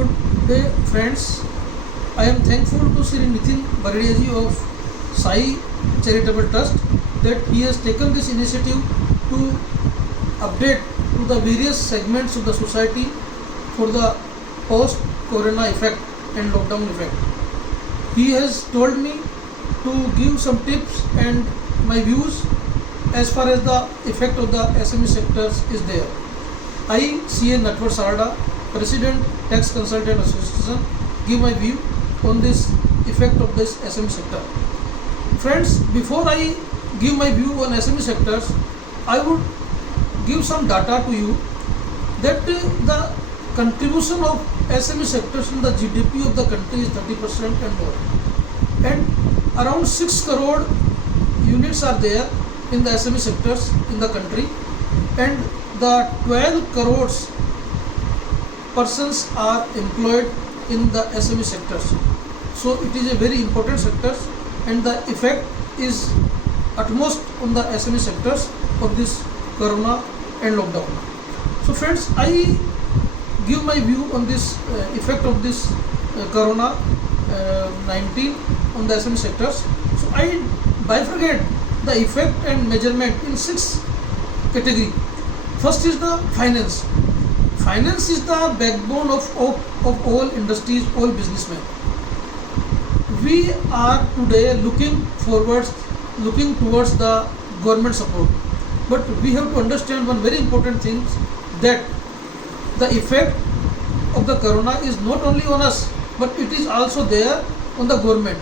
Good day, friends. I am thankful to Sri Nitin Baradiaji of Sai Charitable Trust that he has taken this initiative to update to the various segments of the society for the post-corona effect and lockdown effect. He has told me to give some tips and my views as far as the effect of the SME sectors is there. I, C.A. Natwar Sarada, President Tax Consultant Association, give my view on this effect of this SME sector. Friends, before I give my view on SME sectors, I would give some data to you that the contribution of SME sectors in the GDP of the country is 30% and more. And around 6 crore units are there in the SME sectors in the country, and the 12 crores persons are employed in the SME sectors. So it is a very important sector, and the effect is utmost on the SME sectors of this corona and lockdown. So friends, I give my view on this effect of this corona 19 on the SME sectors. So I bifurcate the effect and measurement in 6 categories. First is the finance. Finance is the backbone of all industries, all businessmen. We are today looking towards the government support, but we have to understand one very important thing, that the effect of the corona is not only on us, but it is also there on the government.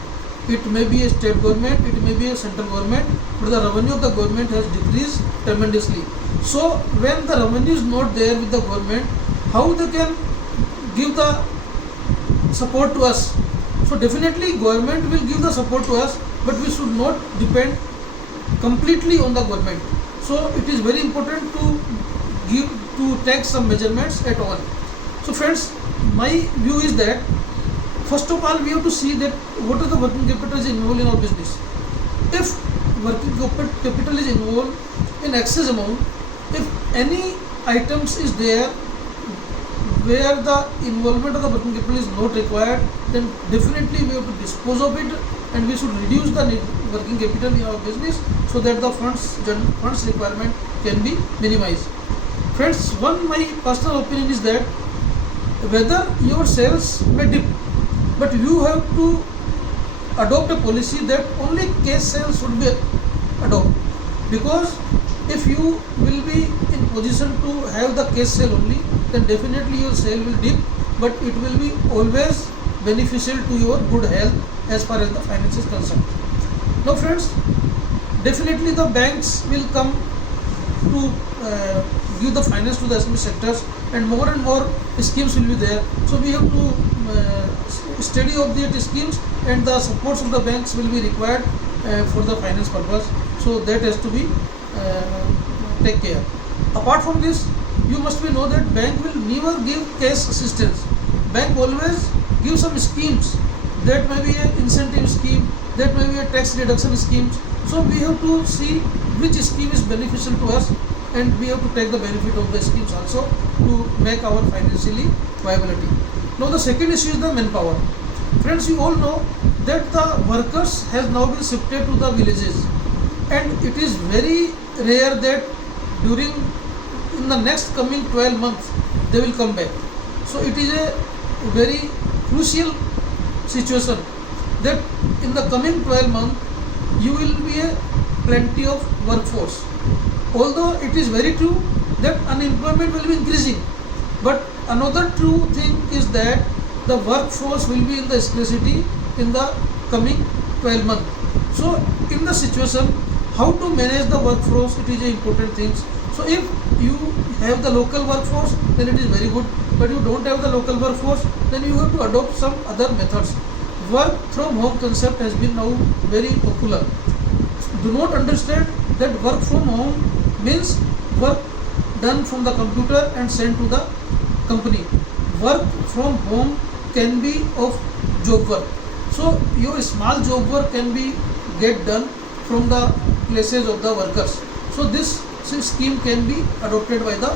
It may be a state government, it may be a central government, but the revenue of the government has decreased tremendously. So when the revenue is not there with the government, how they can give the support to us? So definitely government will give the support to us, but we should not depend completely on the government. So it is very important to take some measurements at all. So friends, my view is that first of all we have to see that what is the working capital is involved in our business. If working capital is involved in excess amount, if any items is there where the involvement of the working capital is not required, then definitely we have to dispose of it, and we should reduce the working capital in our business so that the funds requirement can be minimized. Friends, my personal opinion is that whether your sales may dip, but you have to adopt a policy that only cash sales should be adopted, because if you will be in position to have the cash sale only, then definitely your sale will dip, but it will be always beneficial to your good health as far as the finance is concerned. Now friends, definitely the banks will come to give the finance to the SME sectors, and more schemes will be there. So we have to study of the schemes, and the supports of the banks will be required for the finance purpose. So that has to be take care. Apart from this, you must be know that bank will never give cash assistance. Bank always give some schemes. That may be an incentive scheme, that may be a tax reduction scheme. So we have to see which scheme is beneficial to us, and we have to take the benefit of the schemes also to make our financially viability. Now the second issue is the manpower. Friends, you all know that the workers has now been shifted to the villages, and it is very rare that in the next coming 12 months they will come back. So it is a very crucial situation that in the coming 12 months you will be a plenty of workforce. Although it is very true that unemployment will be increasing, but another true thing is that the workforce will be in the scarcity in the coming 12 months. So in the situation, how to manage the workforce, it is an important thing. So if you have the local workforce, then it is very good, but you don't have the local workforce, then you have to adopt some other methods. Work from home concept has been now very popular. Do not understand that work from home means work done from the computer and sent to the company. Work from home can be of job work. So your small job work can be get done from the places of the workers. So this scheme can be adopted by the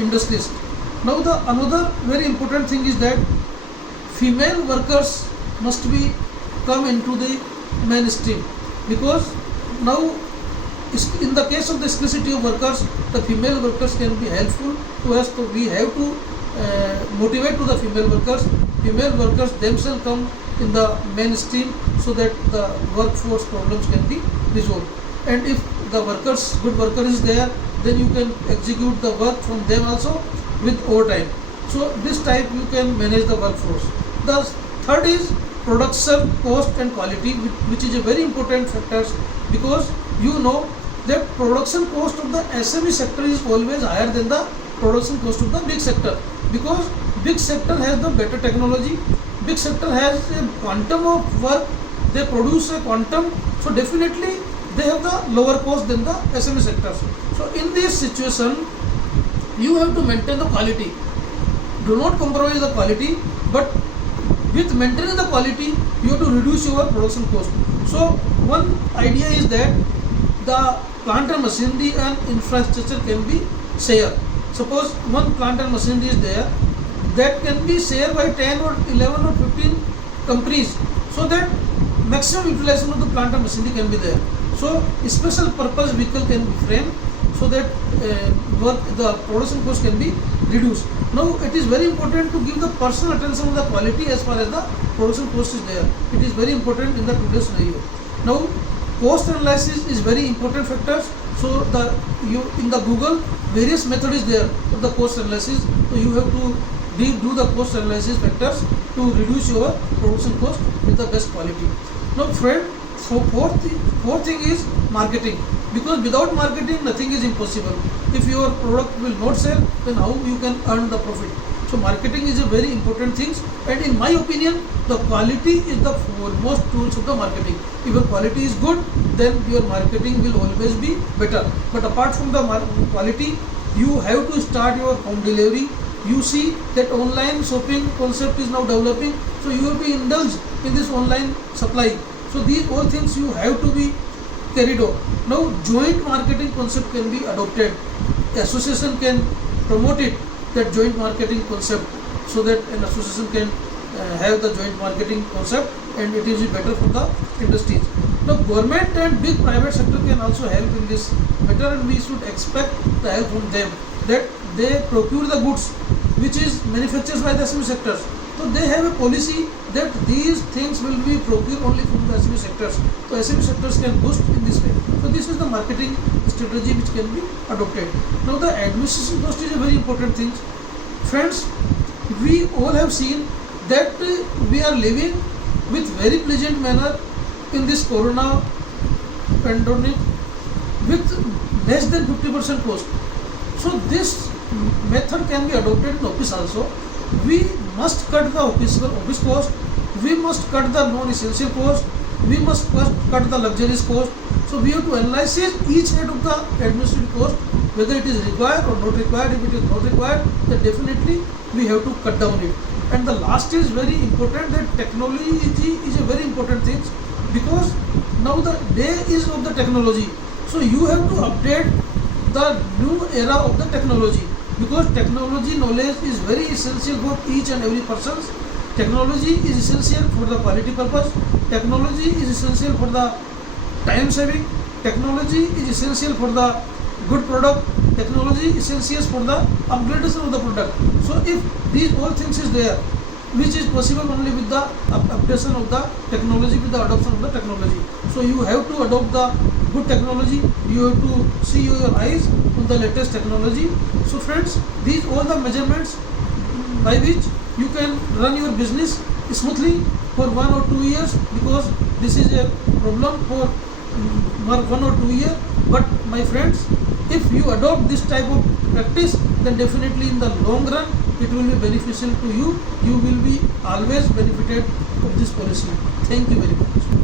industries. Now the another very important thing is that female workers must be come into the mainstream, because now in the case of the scarcity of workers, the female workers can be helpful to us. So we have to motivate to the female workers. Female workers themselves come in the mainstream so that the workforce problems can be resolved. And if the workers, good worker is there, then you can execute the work from them also with overtime. So this type you can manage the workforce. The third is production cost and quality, which is a very important factor, because you know that production cost of the SME sector is always higher than the production cost of the big sector, because big sector has the better technology, big sector has a quantum of work, they produce a quantum, so definitely they have the lower cost than the SME sectors. So in this situation you have to maintain the quality, do not compromise the quality, but with maintaining the quality you have to reduce your production cost. So one idea is that the plant and machinery and infrastructure can be shared. Suppose one plant and machinery is there, that can be shared by 10 or 11 or 15 companies, so that maximum utilization of the plant and machinery can be there. So special purpose vehicle can be framed so that the production cost can be reduced. Now it is very important to give the personal attention to the quality as far as the production cost is there. It is very important in the today's scenario. Now cost analysis is very important factors. So in the Google various method is there for the cost analysis. So you have to do the cost analysis factors to reduce your production cost with the best quality. Now friend, so fourth thing is marketing, because without marketing nothing is impossible. If your product will not sell, then how you can earn the profit? So marketing is a very important thing, and in my opinion the quality is the foremost tools of the marketing. If your quality is good, then your marketing will always be better. But apart from the quality, you have to start your home delivery. You see that online shopping concept is now developing, so you have to indulge in this online supply. So these all things you have to be carried out. Now joint marketing concept can be adopted. The association can promote it, that joint marketing concept, so that an association can have the joint marketing concept, and it is better for the industries. Now government and big private sector can also help in this matter, and we should expect the help from them, that they procure the goods which is manufactured by the SME sectors. So they have a policy that these things will be procured only from the SME sectors. So SME sectors can boost in this way. So this is the marketing strategy which can be adopted. Now the administration cost is a very important thing. Friends, we all have seen that we are living with very pleasant manner in this corona pandemic with less than 50% cost. So this method can be adopted in office also. We must cut the office cost, we must cut the non-essential cost, we must cut the luxurious cost. So we have to analyze each head of the administrative cost, whether it is required or not required. If it is not required, then definitely we have to cut down it. And the last is very important, that technology is a very important thing, because now the day is of the technology. So you have to update the new era of the technology, because technology knowledge is very essential for each and every person. Technology is essential for the quality purpose, technology is essential for the time saving, technology is essential for the good product, technology is essential for the upgradation of the product. So if these all things is there, which is possible only with the updation of the technology, with the adoption of the technology. So you have to adopt the good technology, you have to see your eyes on the latest technology. So friends, these all the measurements by which you can run your business smoothly for 1 or 2 years, because this is a problem for 1 or 2 years. But my friends, if you adopt this type of practice, then definitely in the long run it will be beneficial to you. You will be always benefited of this policy. Thank you very much.